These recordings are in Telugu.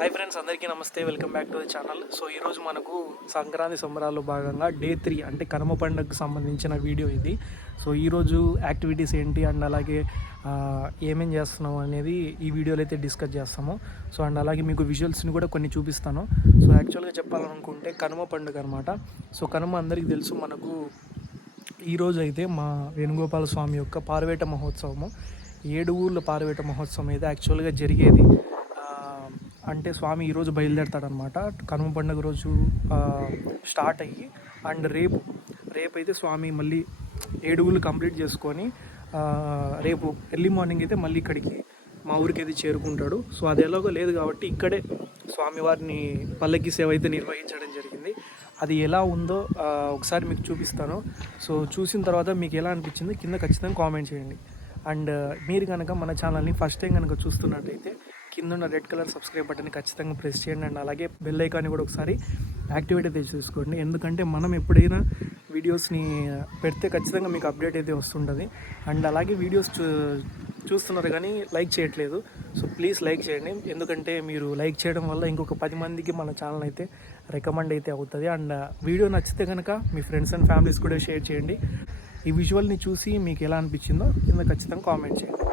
హాయ్ ఫ్రెండ్స్, అందరికీ నమస్తే. Welcome back to the channel. So ఈరోజు మనకు సంక్రాంతి సంబరాల్లో భాగంగా డే 3 అంటే కనుమ పండుగకు సంబంధించిన వీడియో ఇది. సో ఈరోజు యాక్టివిటీస్ ఏంటి అండ్ అలాగే ఏమేం చేస్తున్నాం అనేది ఈ వీడియోలో అయితే డిస్కస్ చేస్తాము. సో అండ్ అలాగే మీకు విజువల్స్ని కూడా కొన్ని చూపిస్తాను. సో యాక్చువల్గా చెప్పాలనుకుంటే కనుమ పండుగ అనమాట. సో కనుమ అందరికీ తెలుసు. మనకు ఈరోజు అయితే మా వేణుగోపాల స్వామి యొక్క పార్వేట మహోత్సవము, 7 ఊర్ల పార్వేట మహోత్సవం అయితే యాక్చువల్గా జరిగేది. అంటే స్వామి ఈరోజు బయలుదేరతాడనమాట. కనుమ పండుగ రోజు స్టార్ట్ అయ్యి అండ్ రేపు అయితే స్వామి మళ్ళీ 7 ఊళ్ళు కంప్లీట్ చేసుకొని రేపు ఎర్లీ మార్నింగ్ అయితే మళ్ళీ ఇక్కడికి మా ఊరికి అయితే చేరుకుంటాడు. సో అది ఎలాగో లేదు కాబట్టి ఇక్కడే స్వామివారిని పల్లకి సేవ అయితే నిర్వహించడం జరిగింది. అది ఎలా ఉందో ఒకసారి మీకు చూపిస్తాను. సో చూసిన తర్వాత మీకు ఎలా అనిపించింది కింద ఖచ్చితంగా కామెంట్ చేయండి. అండ్ మీరు కనుక మన ఛానల్ని ఫస్ట్ టైం కనుక చూస్తున్నట్టయితే కింద ఉన్న రెడ్ కలర్ సబ్స్క్రైబ్ బటన్ని ఖచ్చితంగా ప్రెస్ చేయండి. అండ్ అలాగే బెల్ ఐకాన్ని కూడా ఒకసారి యాక్టివేట్ అయితే చేసుకోండి. ఎందుకంటే మనం ఎప్పుడైనా వీడియోస్ని పెడితే ఖచ్చితంగా మీకు అప్డేట్ అయితే వస్తుంటుంది. అండ్ అలాగే వీడియోస్ చూస్తున్నారు కానీ లైక్ చేయట్లేదు. సో ప్లీజ్ లైక్ చేయండి. ఎందుకంటే మీరు లైక్ చేయడం వల్ల ఇంకొక 10 మందికి మన ఛానల్ అయితే రికమెండ్ అయితే అవుతుంది. అండ్ వీడియో నచ్చితే కనుక మీ ఫ్రెండ్స్ అండ్ ఫ్యామిలీస్ కూడా షేర్ చేయండి. ఈ విజువల్ని చూసి మీకు ఎలా అనిపించిందో కింద ఖచ్చితంగా కామెంట్ చేయండి.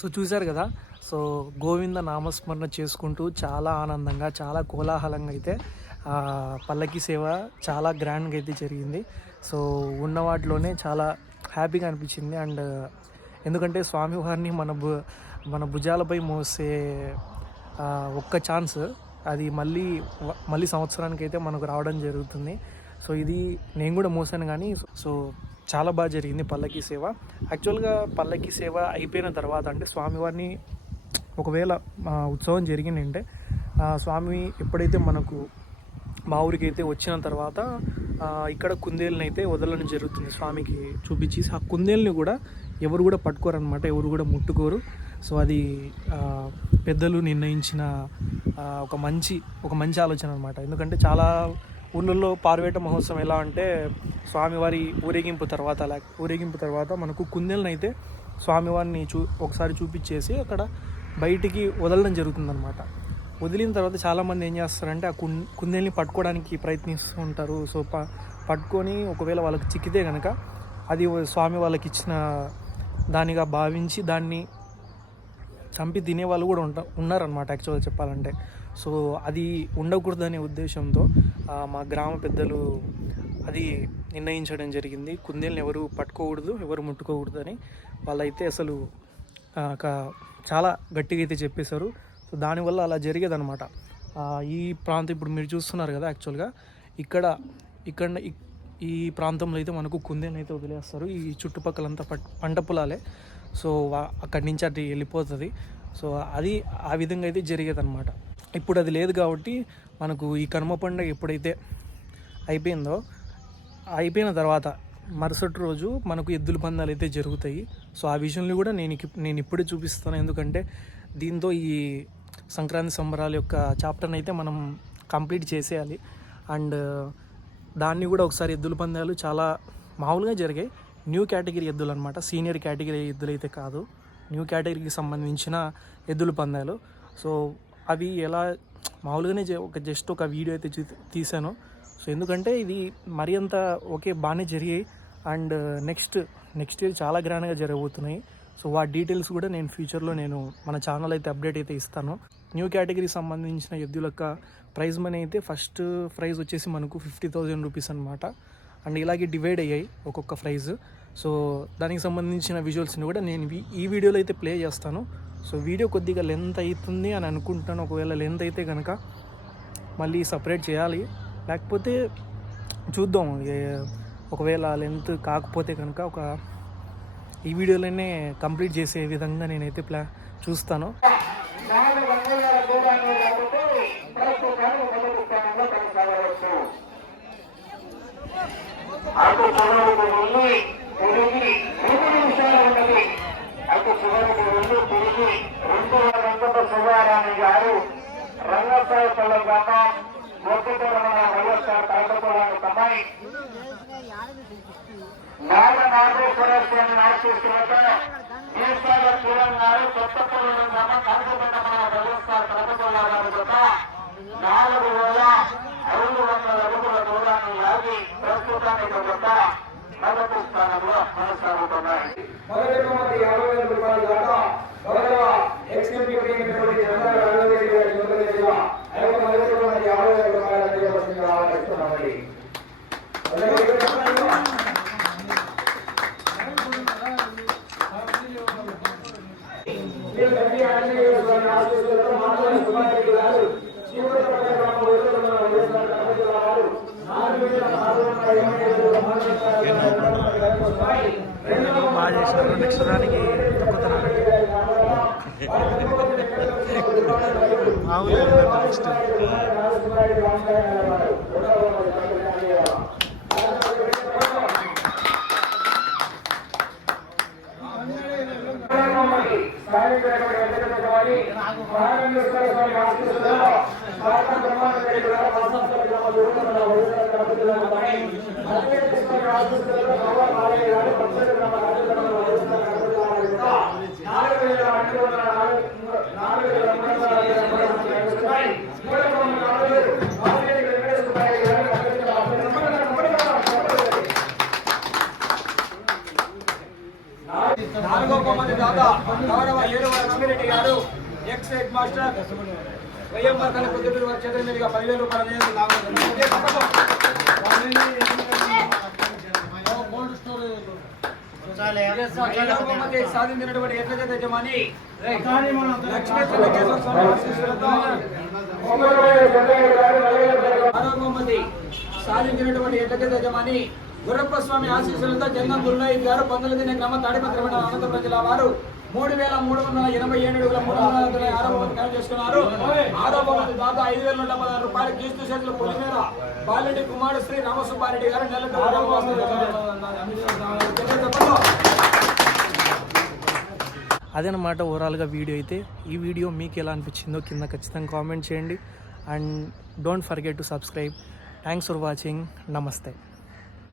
సో చూశారు కదా. సో గోవింద నామస్మరణ చేసుకుంటూ చాలా ఆనందంగా చాలా కోలాహలంగా అయితే పల్లకి సేవ చాలా గ్రాండ్గా అయితే జరిగింది. సో ఉన్న వాటిలోనే చాలా హ్యాపీగా అనిపించింది. అండ్ ఎందుకంటే స్వామివారిని మన భుజాలపై మోసే ఒక్క ఛాన్స్ అది మళ్ళీ సంవత్సరానికి అయితే మనకు రావడం జరుగుతుంది. సో ఇది నేను కూడా మోసాను కానీ సో చాలా బాగా జరిగింది పల్లకి సేవ. యాక్చువల్గా పల్లకి సేవ అయిపోయిన తర్వాత అంటే స్వామివారిని ఒకవేళ ఉత్సవం జరిగిందంటే స్వామి ఎప్పుడైతే మనకు మా ఊరికి అయితే వచ్చిన తర్వాత ఇక్కడ కుందేళ్ళని అయితే వదలడం జరుగుతుంది. స్వామికి చూపించి ఆ కుందేళ్ళని కూడా ఎవరు కూడా పట్టుకోరనమాట, ఎవరు కూడా ముట్టుకోరు. సో అది పెద్దలు నిర్ణయించిన ఒక మంచి ఆలోచన అనమాట. ఎందుకంటే చాలా ఊళ్ళల్లో పార్వేట మహోత్సవం ఎలా అంటే స్వామివారి ఊరేగింపు తర్వాత మనకు కుందేళ్ళని అయితే స్వామివారిని ఒకసారి చూపించేసి అక్కడ బయటికి వదలడం జరుగుతుందన్నమాట. వదిలిన తర్వాత చాలామంది ఏం చేస్తారంటే ఆ కుందేల్ని పట్టుకోవడానికి ప్రయత్నిస్తూ ఉంటారు. సో పట్టుకొని ఒకవేళ వాళ్ళకి చిక్కితే కనుక అది స్వామి వాళ్ళకి ఇచ్చిన దానిగా భావించి దాన్ని చంపి తినేవాళ్ళు కూడా ఉన్నారనమాట యాక్చువల్గా చెప్పాలంటే. సో అది ఉండకూడదనే ఉద్దేశంతో మా గ్రామ పెద్దలు అది నిర్ణయించడం జరిగింది. కుందేల్ని ఎవరు పట్టుకోకూడదు, ఎవరు ముట్టుకోకూడదు అని వాళ్ళైతే అసలు చాలా గట్టిగా అయితే చెప్పేశారు. సో దానివల్ల అలా జరిగేదనమాట. ఈ ప్రాంతం ఇప్పుడు మీరు చూస్తున్నారు కదా, యాక్చువల్గా ఇక్కడ ఈ ప్రాంతంలో అయితే మనకు కుందేల్ని అయితే వదిలేస్తారు. ఈ చుట్టుపక్కలంతా పంట పొలాలే. సో అక్కడి నుంచి అది వెళ్ళిపోతుంది. సో అది ఆ విధంగా అయితే జరిగేదన్నమాట. ఇప్పుడు అది లేదు కాబట్టి మనకు ఈ కనుమ పండుగ ఎప్పుడైతే అయిపోయిన తర్వాత మరుసటి రోజు మనకు ఎద్దుల పందాలు అయితే జరుగుతాయి. సో ఆ విషయంలో కూడా నేను ఇప్పుడే చూపిస్తాను. ఎందుకంటే దీంతో ఈ సంక్రాంతి సంబరాల యొక్క చాప్టర్ని అయితే మనం కంప్లీట్ చేసేయాలి. అండ్ దాన్ని కూడా ఒకసారి ఎద్దుల పందాలు చాలా మామూలుగా జరిగాయి. న్యూ కేటగిరీ ఎద్దులు అనమాట, సీనియర్ కేటగిరీ ఎద్దులు అయితే కాదు, న్యూ కేటగిరీకి సంబంధించిన ఎద్దుల పందాలు. సో అవి ఎలా మామూలుగానే జస్ట్ ఒక వీడియో అయితే తీశాను. సో ఎందుకంటే ఇది మరి అంత బాగానే జరిగాయి. అండ్ నెక్స్ట్ ఇయర్ చాలా గ్రాండ్గా జరగబోతున్నాయి. సో వాటి డీటెయిల్స్ కూడా నేను ఫ్యూచర్లో మన ఛానల్ అయితే అప్డేట్ అయితే ఇస్తాను. న్యూ కేటగిరీకి సంబంధించిన ఎద్దుల యొక్క ప్రైజ్ మనీ అయితే ఫస్ట్ ప్రైజ్ వచ్చేసి మనకు 50,000 రూపీస్ అనమాట. అండ్ ఇలాగే డివైడ్ అయ్యాయి ఒక్కొక్క ప్రైజ్. సో దానికి సంబంధించిన విజువల్స్ని కూడా నేను ఈ వీడియోలో అయితే ప్లే చేస్తాను. సో వీడియో కొద్దిగా లెంత్ అవుతుంది అని అనుకుంటున్నాను. ఒకవేళ లెంత్ అయితే కనుక మళ్ళీ సపరేట్ చేయాలి, లేకపోతే చూద్దాం. ఒకవేళ లెంత్ కాకపోతే కనుక ఈ వీడియోలోనే కంప్లీట్ చేసే విధంగా నేనైతే చూస్తాను. శివారాణి గారు రంగసాయపల్లం గ్రామం గొప్పతరమైన వైఎస్ఆర్ కలపడానికి అమ్మాయి నాగేశ్వర స్వామి ఆశీస్సులతో ఈశ్వర చూడం గారు కొత్తపల్లి గ్రామం కనకబండమైన వైఎస్ఆర్ కలపగారి జత 4,500 అడుగుల దూరాన్ని లాగి ప్రస్తుతానికి జత మొదటి స్థానంలో కొనసాగుతున్నాయి. మొదటి 50,000 రూపాయల దాకా గౌరవ ఎక్స్ఎంపీ ఆలోచిస్తున్నామండి. మీరు బాగా చేసినారు. నెక్స్ట్ దానికి దొరుకుతున్నారు నెక్స్ట్ నాలుగో బహుమతి దాత గౌరవ 7వ లక్ష్మీరెడ్డి గారు ఎక్స్ హెడ్ మాస్టర్ వైఎంఆర్ కళ పొద్దుటూరు వారి చేతుల మీదుగా 10,000 రూపాయలు బహుమతి సాధించినటువంటి ఎట్ల చేత యజమాని లక్ష్మీ స్వామి ఆశీస్సులతో ఆరో బహుమతి సాధించినటువంటి ఎట్ల చేత యజమాని గురప్ప స్వామి ఆశీస్సులతో జంగం గురునాయక్ గారు పందులదిన గ్రామ తాడిపత్రి మండలం అనంతపురం జిల్లా వారు 3,387 అడుగుల 306 బహుమతి ఖాయం చేసుకున్నారు. ఆరో బహుమతి దాత 5,116 రూపాయలు క్రీస్తు చేతుల పొలిమేర బాలెడ్డి కుమారుడు శ్రీ రామసుబ్బారెడ్డి గారు అదనమాట ఓవరాల్గా వీడియో అయితే. ఈ వీడియో మీకు ఎలా అనిపించిందో కింద ఖచ్చితంగా కామెంట్ చేయండి. And don't forget to subscribe. Thanks for watching. నమస్తే.